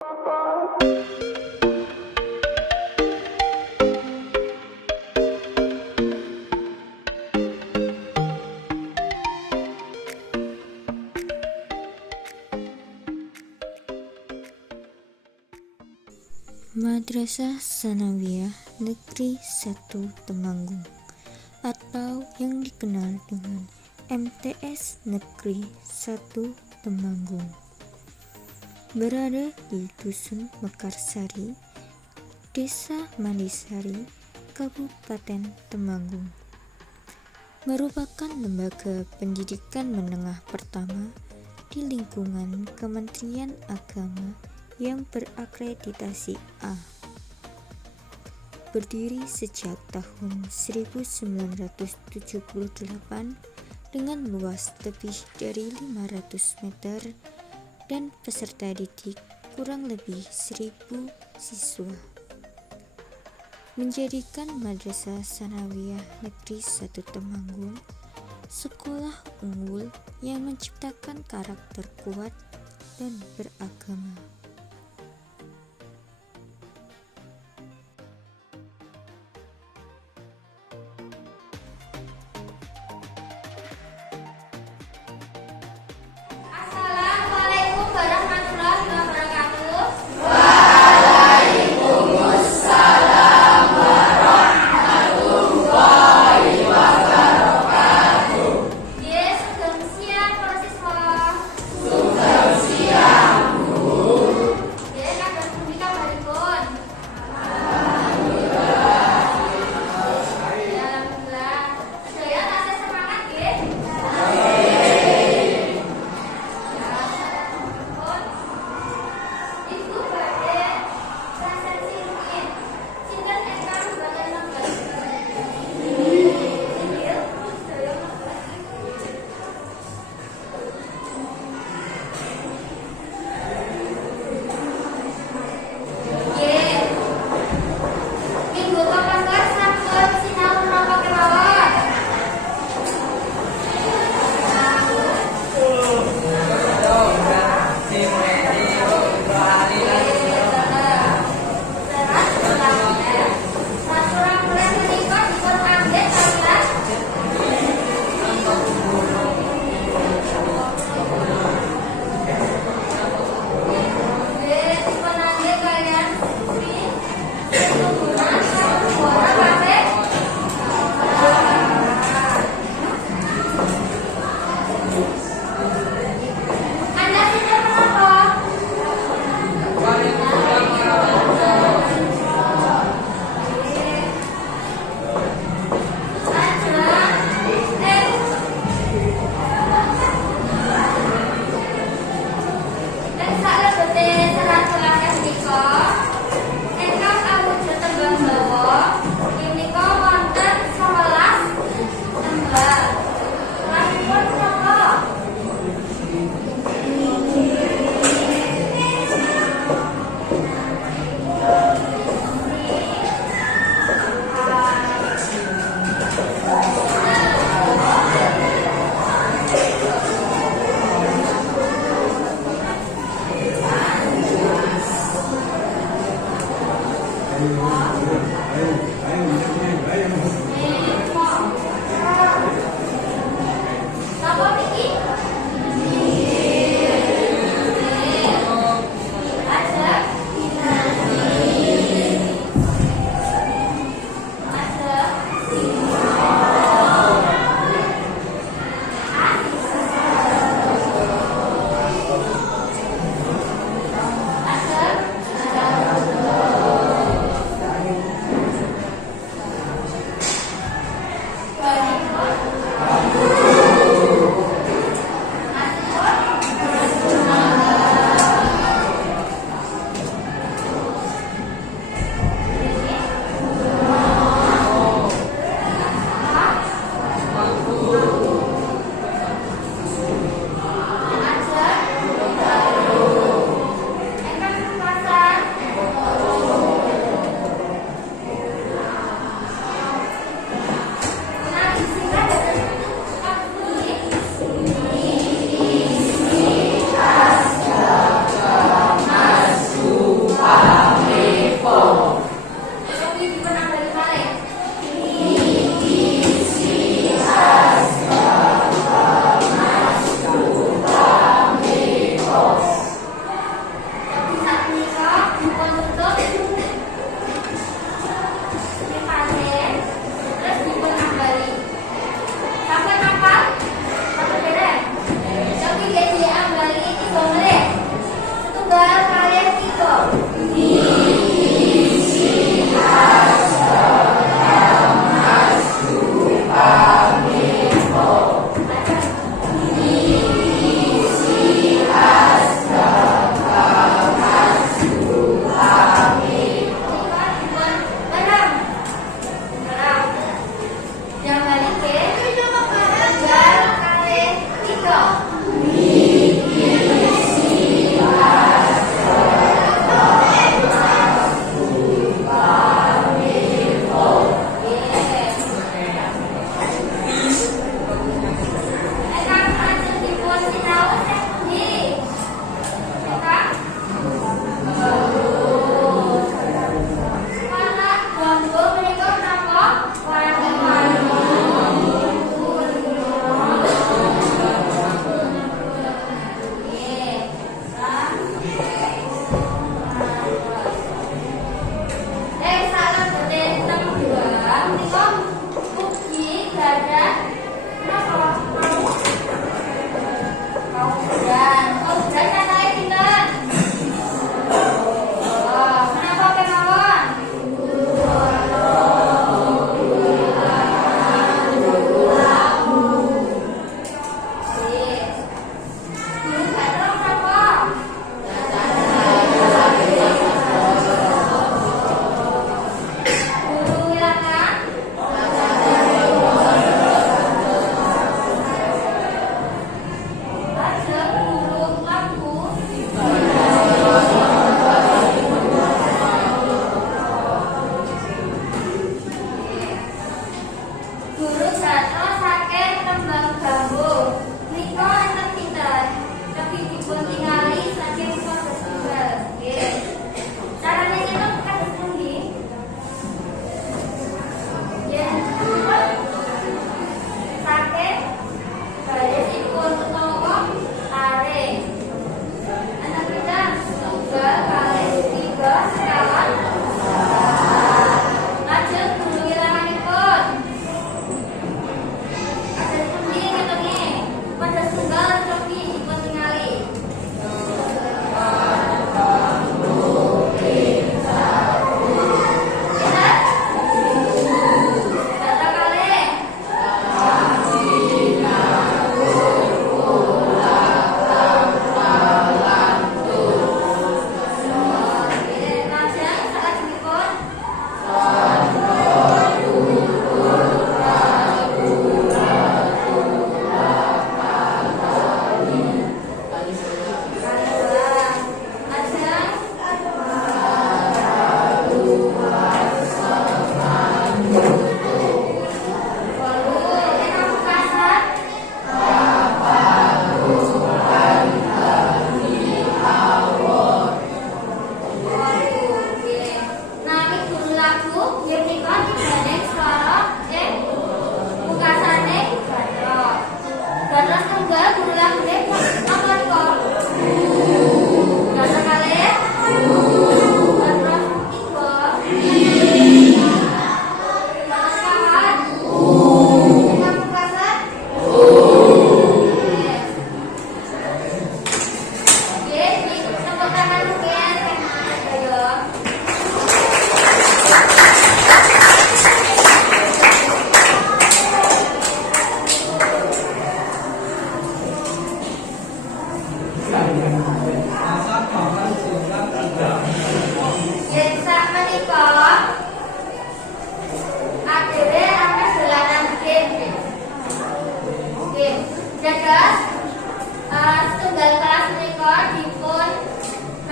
Madrasah Tsanawiyah Negeri 1 Temanggung atau yang dikenal dengan MTS Negeri 1 Temanggung berada di Dusun Mekarsari, Desa Mandisari, Kabupaten Temanggung. Merupakan lembaga pendidikan menengah pertama di lingkungan Kementerian Agama yang berakreditasi A. Berdiri sejak tahun 1978 dengan luas lebih dari 500 meter dan peserta didik kurang lebih 1.000 siswa. Menjadikan Madrasah Tsanawiyah Negeri 1 Temanggung sekolah unggul yang menciptakan karakter kuat dan beragama. Assalamualaikum warahmatullahi wabarakatuh. Yes, sugeng siang para siswa. Sugeng siang, Bu.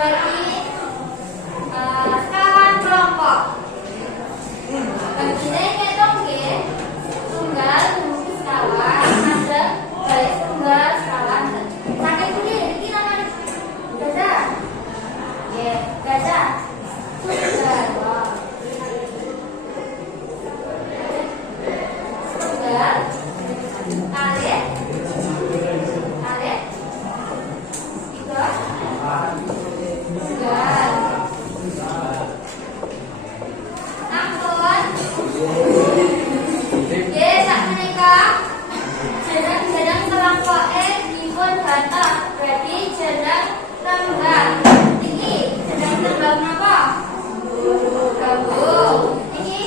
bagi sekawan kelompok. Begini ngitung nggih. Tunggal dumugi sekawan, madeng balik tunggal sekawan. Saking pundi iki namanya gajah. Nggih, gajah. Tunggal. Tunggal. Tarik. Tarik. Ikut. Tunggal. Ampun. Nggih, sakmenika jeneng-jeneng kelompoke dipun bantah berarti jeneng tunggal. Iki jeneng tunggal napa? Gabung. Iki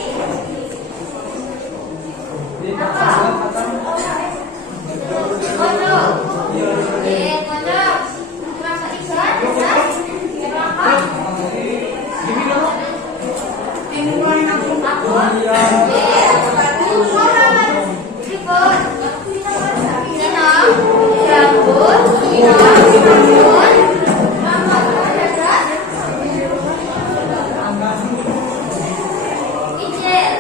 apa? Kodok. Nggih, kodok. Kelompok ijon, jelas? Kelompok. Ampun. Nggih. Tripod. Cina. Rambut. Cina. Rambut. Rambut. Jelas? Ijel.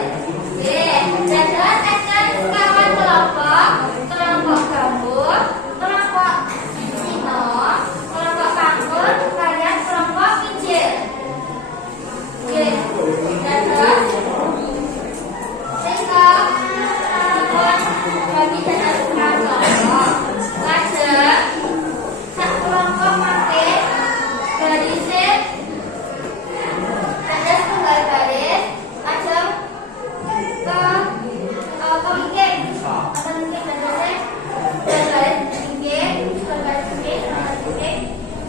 Nggih. Jelas enten sekawan kelompok. Kelompok gambut. Kelompok Cina. Kelompok pangkur. Kalian kelompok ijel. Nggih. Jelas? Sehingga dipun bagi dados kelompok. Lajeng sak kelompok mangke barise dados tunggal baris. Lajeng ke wingking. Apa wingking dadose? Baris wingking, baris wingking, baris wingking.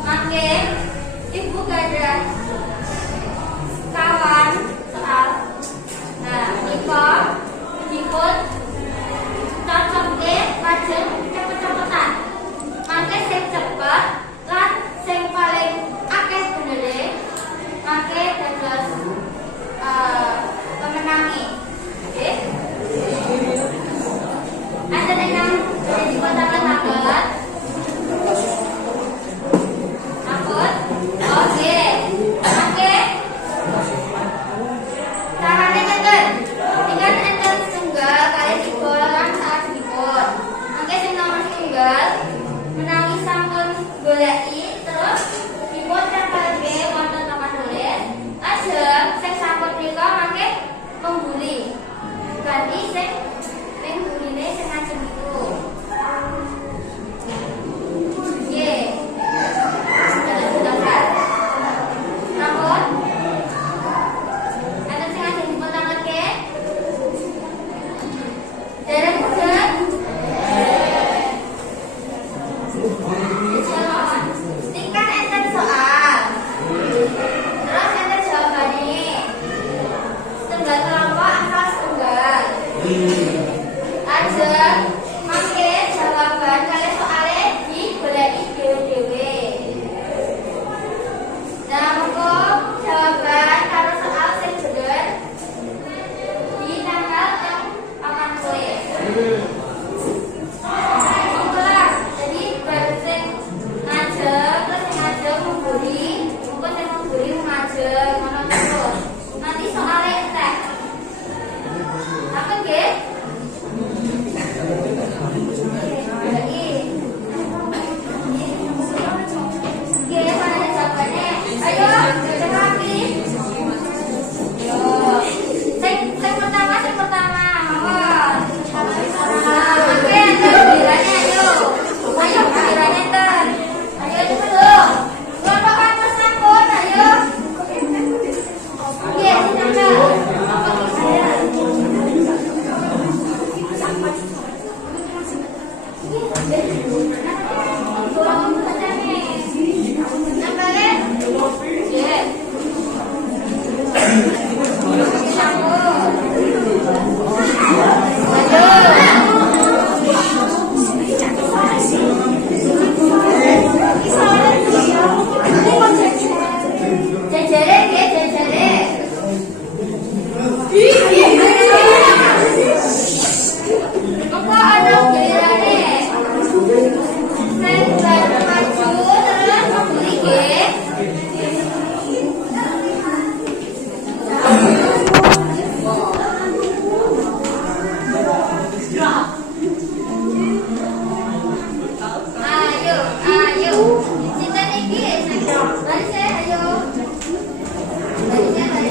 Mangke ibu gadah kawan soal. Nah, niko dipun cocokke lajeng cepet-cepetan. Mangke sing cepet lan sing paling akeh benere mangke dados pemenangi. Nggih. Ada ingkang dipun tangan-tangan. Ampun. Oke. Mangke carane ngeten. Tinggal enten tunggal kali dipun lan saat dipun. Mangke sing nomor tunggal menawi sampun goleki terus dipun tempelke wonten papan tulis. Lajeng sing sampun nika mangke mengguli. Ganti sing guline sing ajeng niku. Nggih. Sudah. Namun ada sing ajeng dipun tanganke. Dereng boten. Cinta niki, baris ayo. Baris.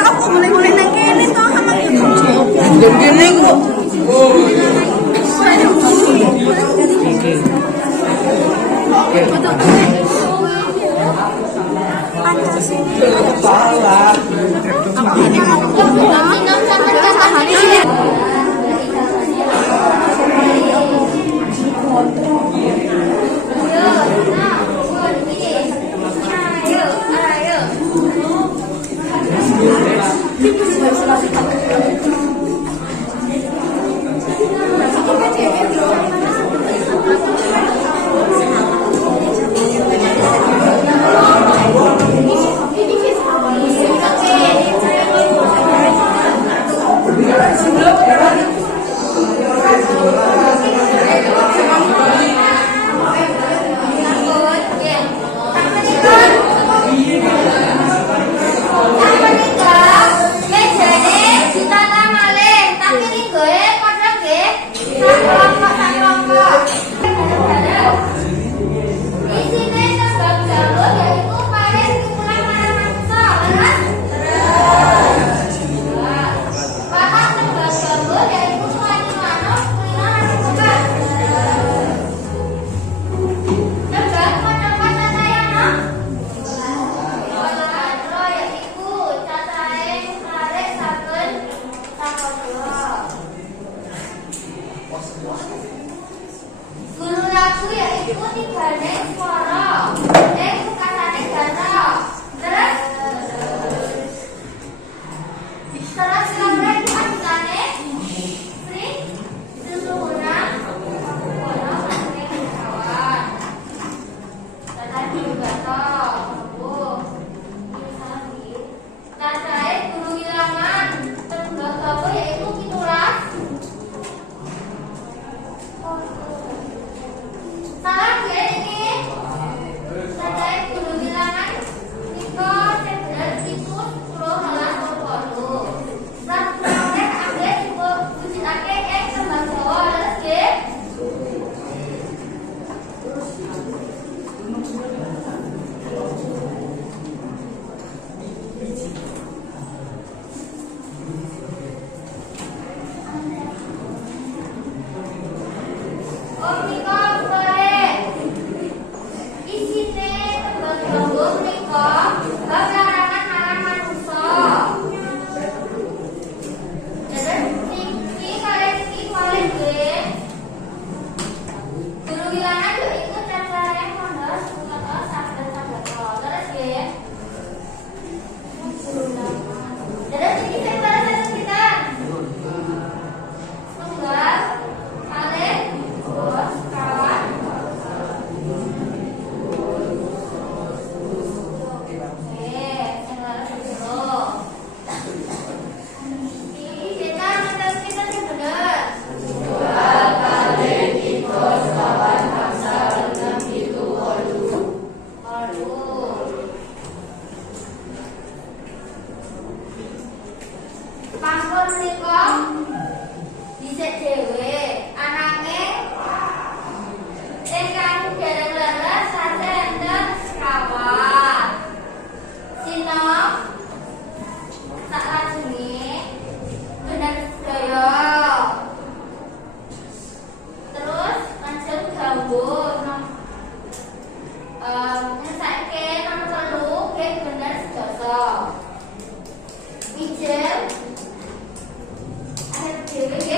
Aku boleh-boleh nang kene toh sama Dan gini kok. Guru lagu yaitu tigane swara, sukasane ganda. Terus kira-kira itu artinya Sri sesungguhnya kono pakai kawan. Tadi juga toh, Bu. Cacahe guru wilangan tunggal sapa yaitu 17. Salah ya ini. dhewe